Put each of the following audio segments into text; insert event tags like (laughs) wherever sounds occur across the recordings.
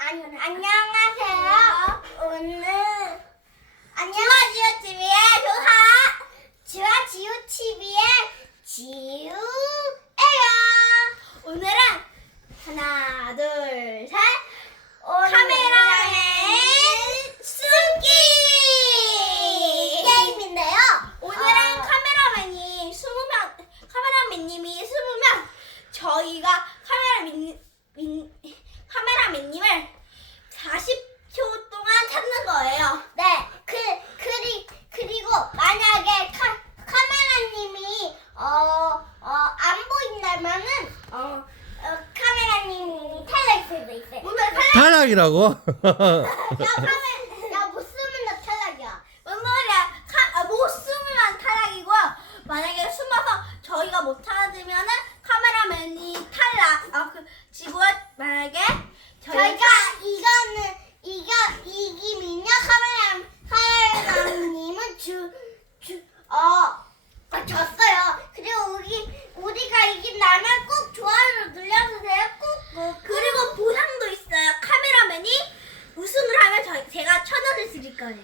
안, 안녕하세요. 오늘 안녕하세요 TV의 조하 지와 지우 TV의 지우예요. 오늘은 하나 둘 셋. 카메라맨 숨기 게임인데요. 오늘은 카메라맨이 20명, 카메라맨님이 20명, 저희가 카메라맨, 민, 카메라맨님을 40초 동안 찾는 거예요. 네, 그, 그리, 그리고 만약에 카, 카메라님이, 어, 어, 안 보인다면은, 어, 어 카메라님이 탈락 수도 있어요. 오늘 탈락 탈락이라고? 야, 카메, 야, 못 쓰면 나 탈락이야. 뭔 말이야? 카, 아, 못 쓰면 탈락이고요. 만약에 숨어서 저희가 못 찾으면은 카메라맨이 탈락. 아, 그, 지구가 만약에 저희가, 이거는, 이거, 이기면요, 카메라, 카메라님은 주, 주, 어, 아, 졌어요. 그리고 우리, 우리가 이긴다면 꼭 좋아요를 눌러주세요. 꼭. 꼭. 그 1승을 하면 저, 제가 천 원을 드릴 거예요.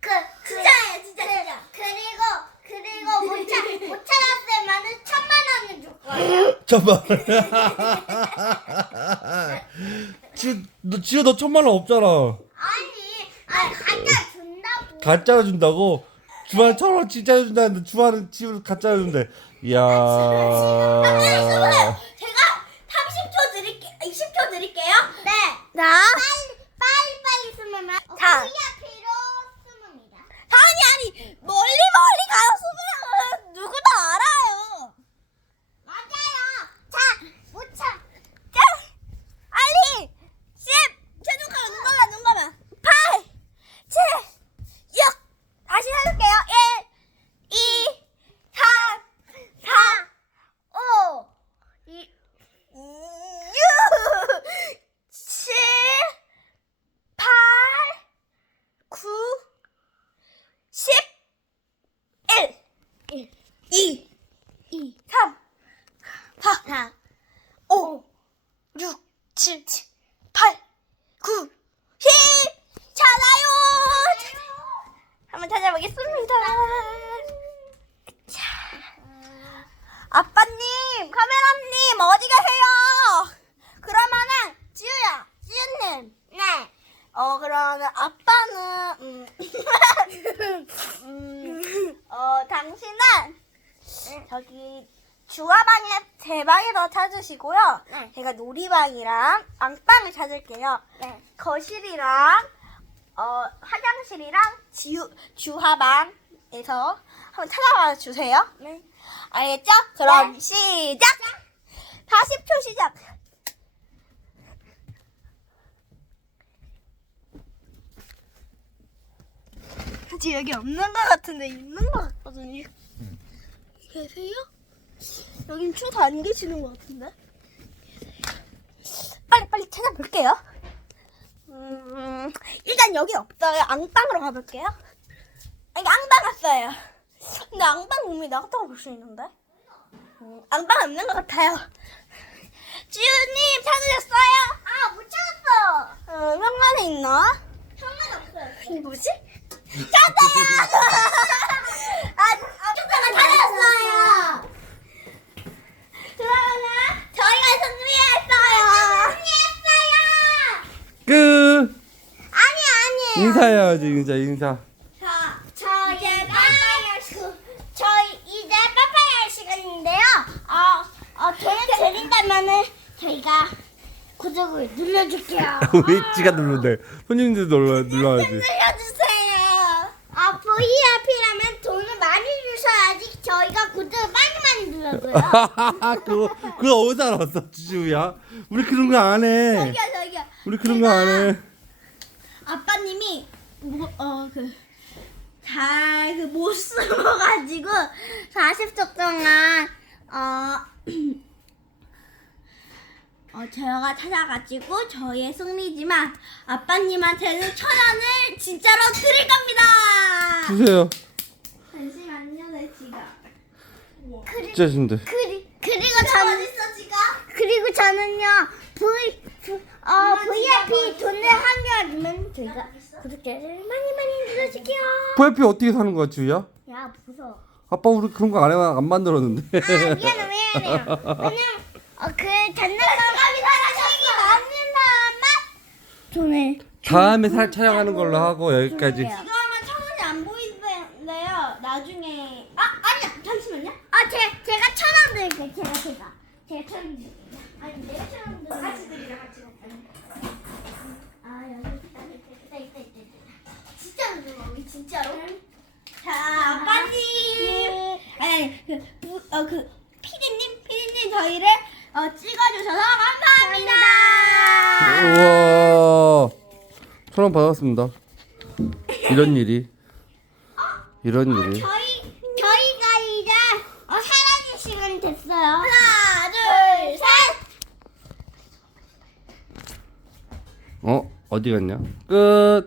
그, 그 진짜예요, 진짜, 그, 진짜. 그리고, 그리고 못, 찾, (laughs) 못 찾았으면 천만 원을 줄 거예요. 천만 (laughs) 지너 지우 너 천만 원 없잖아. 아니, 아 가짜 준다고. 가짜 준다고? 주한 천원 진짜 준다는데 주한은 지우 가짜 준대. 야. 아, 제가 30초 드릴게, 20초 드릴게요. 네. 나? 7, 8, 9, 10. 찾아요. 한번 찾아보겠습니다. 자. 아빠님, 카메라님 어디 계세요? 그러면은 지우야, 지우님. 네. 어 그러면 아빠는 음, (laughs) 음, 어 당신은 저기 주화방에 제 방에서 찾으시고요. 제가 놀이방이랑 안방을 찾을게요. 거실이랑 어 화장실이랑 지우 주화방에서 한번 찾아봐 주세요. 네. 알겠죠? 그럼 시작. 40초 시작. 지금 여기 없는 것 같은데 있는 것 같거든요. 계세요? 여긴 추도 안 계시는 것 같은데. 빨리 빨리 찾아볼게요. 음, 일단 여기 없어요. 앙방으로 가볼게요. 여기 앙방 왔어요. 근데 앙방 몸이 나갔다고 볼 수 있는데? 음, 앙방 없는 것 같아요. 지우님 찾으셨어요? 아, 못 찾았어요. 어, 현관에 있나? 현관에 없어요. 이게 뭐지? 찾았어요! (laughs) 아, 아, 찾았어요! 그러면은 저희가 승리했어요! 승리했어요! 끝. 아니, 아니에요. 인사해야지, 인사, 인사. 자, 저 이제 빠빠이 시 저희 이제 빠빠이 할 시간인데요. 어, 어 돈을 드린다면은 저희가 구독을 눌러줄게요. (laughs) 왜 지가 누르는데? 손님들 눌러, 눌러야지. 눌러주세요. 아, VIP라면 돈을 많이 주셔야지 저희가 구독 을 많이 많이 눌러줘요. (laughs) 그거, 그거 어디서 알았어, 지우야? 우리 그런 거 안 해. 저기요, 저기요. 우리 그런 거 안 해. 아빠님이 뭐, 어, 그, 잘, 그, 못 숨어가지고, 40초 동안, 어, (clears throat) 어, 제가 찾아가지고, 저희의 승리지만, 아빠님한테는 천 원을 진짜로 드릴 겁니다! 주세요. 잠시만요, 내 지갑. 진짜 준대. 그리, 그리고 저는, 어딨어, 지갑? 그리고 저는요, V, 어, VIP 돈을 저희가 구독자를 많이 많이 눌러주세요. VIP 어떻게 사는 거야 지우야? 야 무서워. 아빠 우리 그런 거 안 해, 안 만들었는데. 아 미안해 미안해요. 왜냐면 어 그 장난감이 사라지기 맞는다만 돈을 다음에 살 촬영하는 걸로 하고 여기까지. 지금 하면 천 원이 안 보이는데요. 나중에 아 아니야 잠시만요. 아 제 제가 천원 드릴게요. 제가 제가 제가 천원 드릴게요. 아니 내가 천원 드릴게요. 같이 드리라 같이. 아 여기 있다 있다 있다 있다 있다. 진짜로 줘 우리 진짜로. 자 아빠님. 아니 아니 그어그 피디님 피디님 저희를 어 찍어주셔서 감사합니다. 우와. 천원 받았습니다. 이런 일이. 이런 일이. 저희 저희가 이제 어, 사라질 시간이 됐어요. 하나, 둘, 셋. 어? 어디 갔냐? 끝.